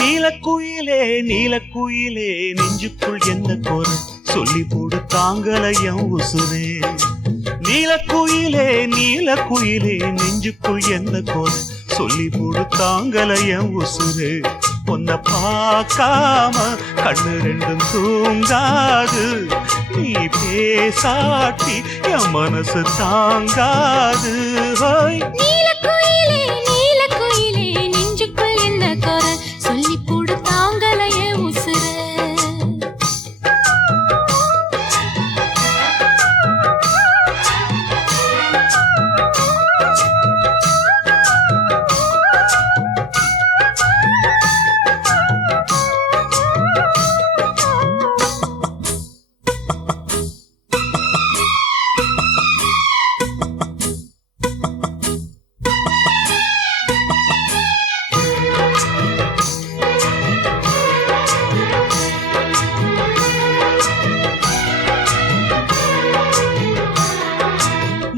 நீலக்குயிலே நீலக்குயிலே நெஞ்சுக்குள் என்ன கோர சொல்லி போடு தாங்கலையும் உசுரே. நீலக்குயிலே நீலக்குயிலே நெஞ்சுக்குள் என்ன கோர சொல்லி போடு தாங்கலையும் உசுரே. உன்னை பார்க்காம கண்ணு ரெண்டும் தூங்காது, நீ பேசாட்டி என் மனசு தாங்காது. நீலக்குயிலே நீலக்குயிலே நெஞ்சுக்குள் என்ன கோர சொல்லி போடு தாங்கலையே உசுர.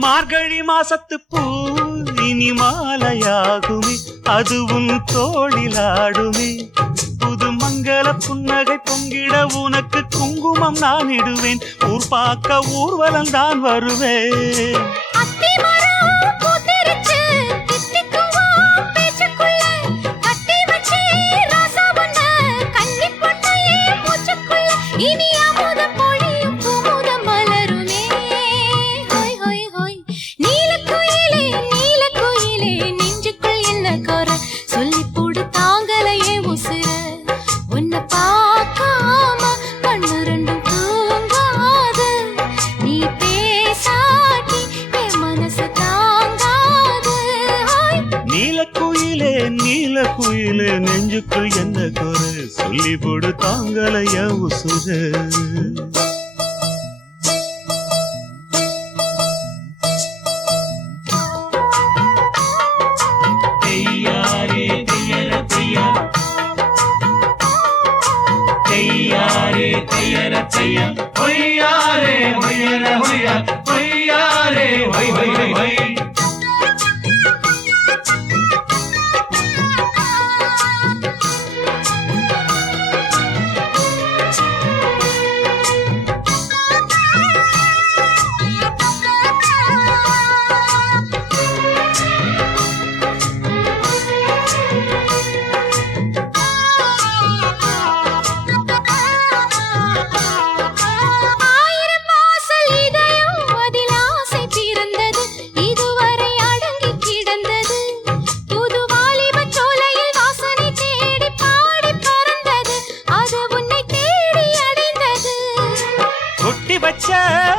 மார்கழி மாசத்து பூ இனி மாலையாகுமே, அது உன் தோளிலாடுமே. புது மங்கள புன்னகை பொங்கிட உனக்கு குங்குமம் நான் இடுவேன். ஊர் பார்க்க ஊர்வலம் தான் வருவேன். நீலக்குயிலே நீலக்குயிலே நெஞ்சுக்குள் என்ன கோர சொல்லி போடு தாங்கலைய உசுர. வச்ச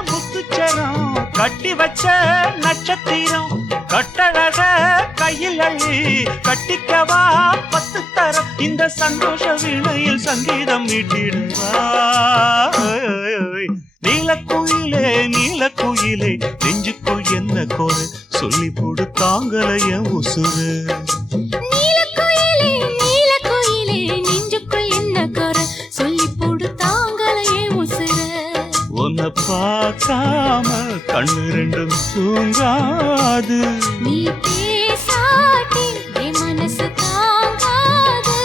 முத்துச்சரம் கட்டி வச்ச நட்சத்திரம் கட்டழக கையில் அள்ளி கட்டிக்கவா 10 தரம். இந்த சந்தோஷ வீணையில் சங்கீதம் மீட்டிடுவா. நீலக்குயிலே நீலக்குயிலே நெஞ்சுக்குள் என்ன கோர சொல்லி போடு தாங்கலைய உசுரு. நீலக்குயிலே நீலக்குயிலே நெஞ்சுக்குள் என்ன கோர சொல்லி போடு தாங்கலையே உசுர. உன்னை பார்க்காம கண்ணு ரெண்டும் தூங்காது, நீ பேசாட்டி என் மனசு தாங்காது.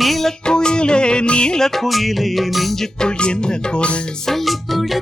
நீலக்குயிலே நீலக்குயிலே நெஞ்சுக்குள் என்ன கோர சொல்லி போடு